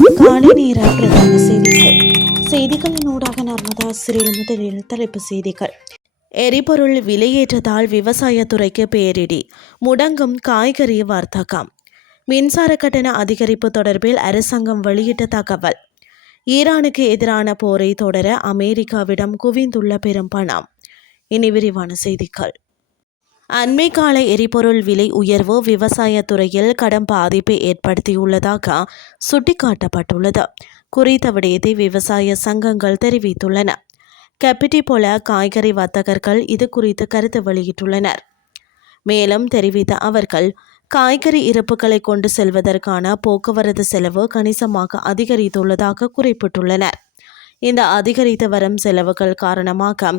காலை நேர பிரதான செய்திகள். செய்திகளின் ஊடாக நர்மதா சிறில் முதலில் தலைப்பு செய்திகள். எரிபொருள் விலையேற்றத்தால் விவசாயத்துறைக்கு பேரிடி, முடங்கும் காய்கறி வர்த்தகம். மின்சார கட்டண அதிகரிப்பு தொடர்பில் அரசாங்கம் வெளியிட்ட தகவல். ஈரானுக்கு எதிரான போரை தொடர அமெரிக்காவிடம் குவிந்துள்ள பெரும் பணம். இனி விரிவான செய்திகள். அண்மை கால எரிபொருள் விலை உயர்வு விவசாயத்துறையில் கடும் பாதிப்பை ஏற்படுத்தியுள்ளதாக சுட்டிக்காட்டப்பட்டுள்ளது. குறித்த விடயத்தை விவசாய சங்கங்கள் தெரிவித்துள்ளன. கெப்பிட்டி போல காய்கறி வர்த்தகர்கள் இது குறித்து கருத்து வெளியிட்டுள்ளனர். மேலும் தெரிவித்த அவர்கள், காய்கறி இருப்புகளை கொண்டு செல்வதற்கான போக்குவரத்து செலவு கணிசமாக அதிகரித்துள்ளதாக குறிப்பிட்டுள்ளனர். இந்த அதிகரித்து வரும் செலவுகள் காரணமாக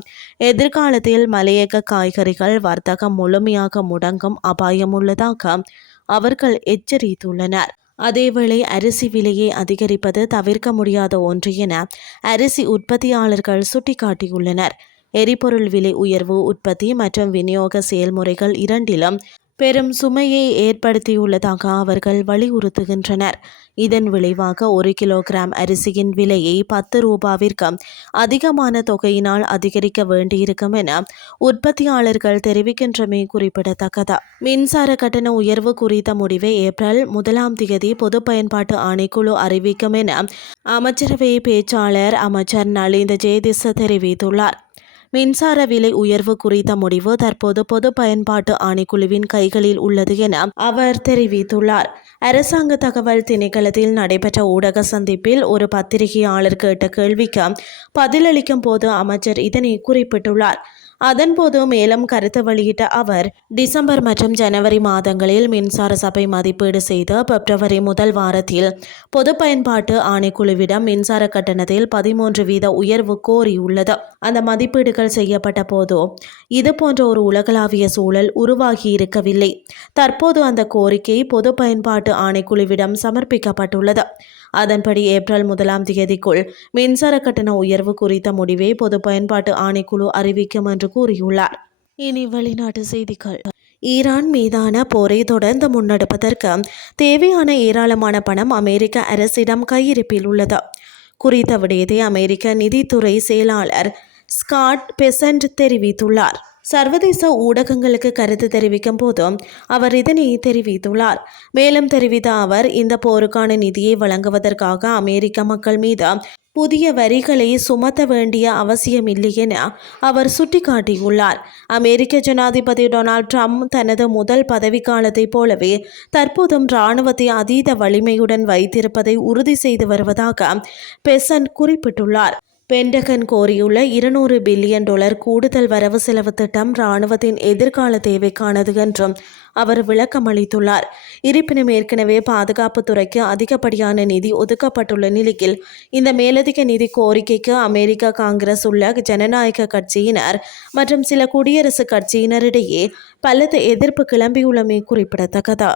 எதிர்காலத்தில் மலையக காய்கறிகள் வர்த்தகம் முழுமையாக முடங்கும் அபாயம் உள்ளதாக அவர்கள் எச்சரித்துள்ளனர். அதேவேளை அரிசி விலையை அதிகரிப்பது தவிர்க்க முடியாத ஒன்று என அரிசி உற்பத்தியாளர்கள் சுட்டிக்காட்டியுள்ளனர். எரிபொருள் விலை உயர்வு உற்பத்தி மற்றும் விநியோக செயல்முறைகள் இரண்டிலும் பெரும் சுமையை ஏற்படுத்தியுள்ளதாக அவர்கள் வலியுறுத்துகின்றனர். இதன் விளைவாக 1 கிலோகிராம் அரிசியின் விலையை 10 ரூபாவிற்கு அதிகமான தொகையினால் அதிகரிக்க வேண்டியிருக்கும் என உற்பத்தியாளர்கள் தெரிவிக்கின்றமை குறிப்பிடத்தக்கது. மின்சார கட்டண உயர்வு குறித்த முடிவை ஏப்ரல் 1 பொது பயன்பாட்டு ஆணைக்குழு அறிவிக்கும் என அமைச்சரவை பேச்சாளர் அமைச்சர் நலிந்த ஜேதிச தெரிவித்துள்ளார். மின்சார விலை உயர்வு குறித்த முடிவு தற்போது பொது பயன்பாட்டு ஆணைக்குழுவின் கைகளில் உள்ளது என அவர் தெரிவித்துள்ளார். அரசாங்க தகவல் திணைக்களத்தில் நடைபெற்ற ஊடக சந்திப்பில் ஒரு பத்திரிகையாளர் கேட்ட கேள்விக்கு பதிலளிக்கும் போது அமைச்சர் இதனை குறிப்பிட்டுள்ளார். அதன்போது மேலும் கருத்து வெளியிட்ட அவர், டிசம்பர் மற்றும் ஜனவரி மாதங்களில் மின்சார சபை மதிப்பீடு செய்து பிப்ரவரி முதல் வாரத்தில் பொது பயன்பாட்டு ஆணைக்குழுவிடம் மின்சார கட்டணத்தில் 13% உயர்வு கோரியுள்ளது. அந்த மதிப்பீடுகள் செய்யப்பட்ட போது இதுபோன்ற ஒரு உலகளாவிய சூழல் உருவாகி இருக்கவில்லை. தற்போது அந்த கோரிக்கை பொது பயன்பாட்டு ஆணைக்குழுவிடம் சமர்ப்பிக்கப்பட்டுள்ளது. அதன்படி ஏப்ரல் 1 மின்சார கட்டண உயர்வு குறித்த முடிவை பொது பயன்பாட்டு ஆணைக்குழு அறிவிக்கும் என்று கூறியுள்ளார். இனி வெளிநாட்டு செய்திகள். ஈரான் மீதான போரை தொடர்ந்து முன்னெடுப்பதற்கு தேவையான ஏராளமான பணம் அமெரிக்க அரசிடம் கையிருப்பில் உள்ளது. குறித்த விடயத்தை அமெரிக்க நிதித்துறை செயலாளர் ஸ்காட் பெசன்ட் தெரிவித்துள்ளார். சர்வதேச ஊடகங்களுக்கு கருத்து தெரிவிக்கும் போது அவர் இதனை தெரிவித்துள்ளார். மேலும் தெரிவித்த அவர், இந்த போருக்கான நிதியை வழங்குவதற்காக அமெரிக்க மக்கள் மீது புதிய வரிகளை சுமத்த வேண்டிய அவசியமில்லை என அவர் சுட்டிக்காட்டியுள்ளார். அமெரிக்க ஜனாதிபதி டொனால்ட் ட்ரம்ப் தனது முதல் பதவிக்காலத்தைப் போலவே தற்போதும் இராணுவத்தை அதீத வலிமையுடன் வைத்திருப்பதை உறுதி செய்து வருவதாக பெசன்ட் குறிப்பிட்டுள்ளார். பென்டகன் கோரியுள்ள $200 பில்லியன் கூடுதல் வரவு செலவு திட்டம் இராணுவத்தின் எதிர்கால தேவைக்கானது என்றும் அவர் விளக்கமளித்துள்ளார். இருப்பினும் ஏற்கனவே பாதுகாப்பு துறைக்கு அதிகப்படியான நிதி ஒதுக்கப்பட்டுள்ள நிலையில் இந்த மேலதிக நிதி கோரிக்கைக்கு அமெரிக்க காங்கிரஸ் உள்ள ஜனநாயக கட்சியினர் மற்றும் சில குடியரசுக் கட்சியினரிடையே பலத்த எதிர்ப்பு கிளம்பியுள்ளமை குறிப்பிடத்தக்கது.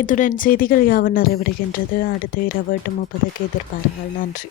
இத்துடன் செய்திகள் யாவும் நிறைவடைகின்றது. அடுத்த இரவு 8:30 எதிர்பாருங்கள். நன்றி.